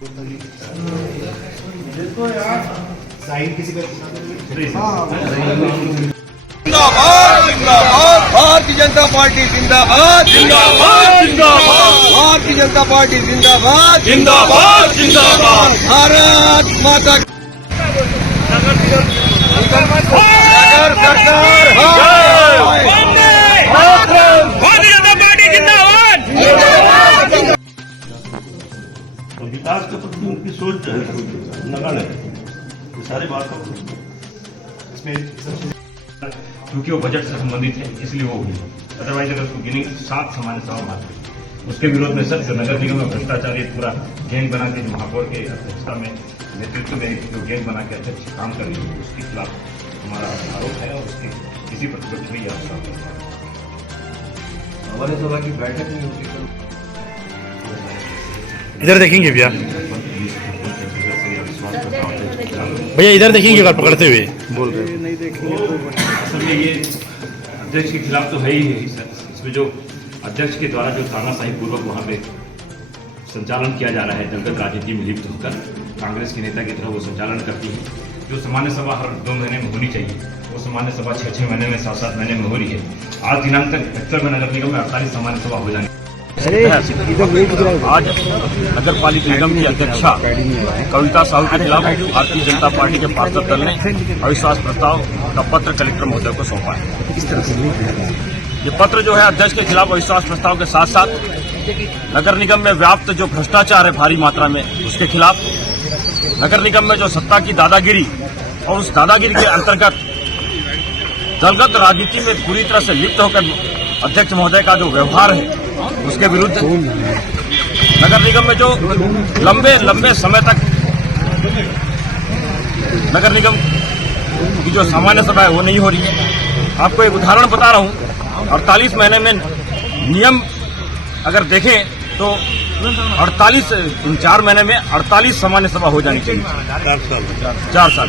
जिंदाबाद जिंदाबाद भारतीय जनता पार्टी जिंदाबाद जिंदाबाद जिंदाबाद भारतीय जनता पार्टी जिंदाबाद जिंदाबाद जिंदाबाद भारत माता सरकार भारतीय जनता पार्टी जिंदाबाद। विकास के प्रति उनकी सोच जो है नगण्य है। ये सारी बातों क्योंकि वो बजट से संबंधित है इसलिए वो हुई। अदरवाइज अगर उसको गिनेंगे तो 7 सामान्य सभा मात्र उसके विरोध में सर जो नगर निगम में भ्रष्टाचार ये पूरा गैंग बना के जो महापौर के अध्यक्षता में नेतृत्व में जो गैंग बना के अध्यक्ष काम कर रही है उसके खिलाफ हमारा आरोप है और उसके किसी प्रतिपक्ष में यह हमारे सभा की बैठक नहीं होती। इधर देखेंगे भैया, भैया इधर देखेंगे अगर पकड़ते हुए बोल रहे हैं। नहीं देखेंगे तो असल में ये अध्यक्ष के खिलाफ तो है ही सर। इसमें जो अध्यक्ष के द्वारा जो तानाशाही पूर्वक वहाँ पे संचालन किया जा रहा है दलगत राजनीति में लिप्त होकर कांग्रेस के नेता की तरह वो संचालन करती है। जो सामान्य सभा हर 2 महीने में होनी चाहिए वो सामान्य सभा 6-6 महीने में 7-7 महीने में हो रही है। आज दिनांक तक एक्चुअल में नगर निगम में 48 सामान्य सभा हो जानी। आज नगर पालिका निगम की अध्यक्षा कविता साहू के खिलाफ भारतीय जनता पार्टी के पार्षद दल ने अविश्वास प्रस्ताव का पत्र कलेक्टर महोदय को सौंपा है। ये पत्र जो है अध्यक्ष के खिलाफ अविश्वास प्रस्ताव के साथ साथ नगर निगम में व्याप्त जो भ्रष्टाचार है भारी मात्रा में उसके खिलाफ, नगर निगम में जो सत्ता की दादागिरी और उस दादागिरी के अंतर्गत दलगत राजनीति में पूरी तरह से लिप्त होकर अध्यक्ष महोदय का जो व्यवहार है उसके विरुद्ध नगर निगम में जो लंबे समय तक नगर निगम की जो सामान्य सभा है वो नहीं हो रही है। आपको एक उदाहरण बता रहा हूं, 48 महीने में नियम अगर देखें तो 4 महीने में 48 सामान्य सभा हो जानी चाहिए 4 साल,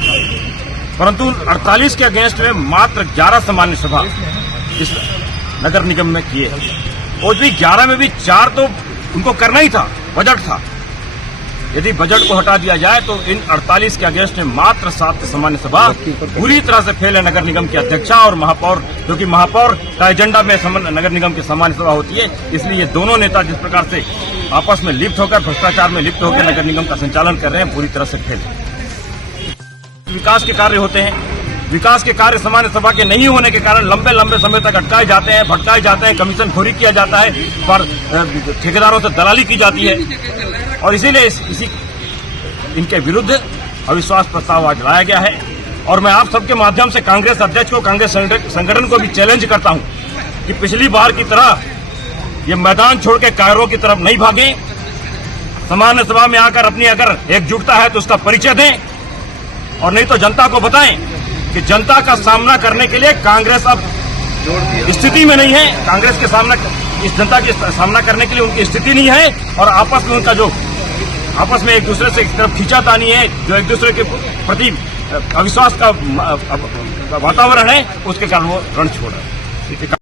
परंतु 48 के अगेंस्ट में मात्र 11 सामान्य सभा इस नगर निगम में किए हैं। और भी 11 में भी 4 तो उनको करना ही था, बजट था। यदि बजट को हटा दिया जाए तो इन 48 के अगेंस्ट में मात्र 7 सामान्य सभा पूरी तरह से फेल है नगर निगम की अध्यक्षा और महापौर, क्योंकि महापौर का एजेंडा में नगर निगम की सामान्य सभा होती है। इसलिए ये दोनों नेता जिस प्रकार से आपस में लिप्त होकर भ्रष्टाचार में लिप्त होकर नगर निगम का संचालन कर रहे हैं पूरी तरह से फेल। विकास के कार्य होते हैं, विकास के कार्य सामान्य सभा के नहीं होने के कारण लंबे समय तक अटकाए जाते हैं, भटकाए जाते हैं, कमीशन खोरी किया जाता है, पर ठेकेदारों से दलाली की जाती है और इसीलिए इनके विरुद्ध अविश्वास प्रस्ताव आज लाया गया है। और मैं आप सबके माध्यम से कांग्रेस अध्यक्ष को, कांग्रेस संगठन को भी चैलेंज करता हूं कि पिछली बार की तरह ये मैदान छोड़ के कायरों की तरफ नहीं भागें। सामान्य सभा में आकर अपनी अगर एकजुटता है तो उसका परिचय दें और नहीं तो जनता को बताएं कि जनता का सामना करने के लिए कांग्रेस अब स्थिति में नहीं है। कांग्रेस के सामना इस जनता के सामना करने के लिए उनकी स्थिति नहीं है और आपस में उनका जो आपस में एक दूसरे से एक तरफ खींचातानी है, जो एक दूसरे के प्रति अविश्वास का वातावरण है, उसके कारण वो रण छोड़ रहा है।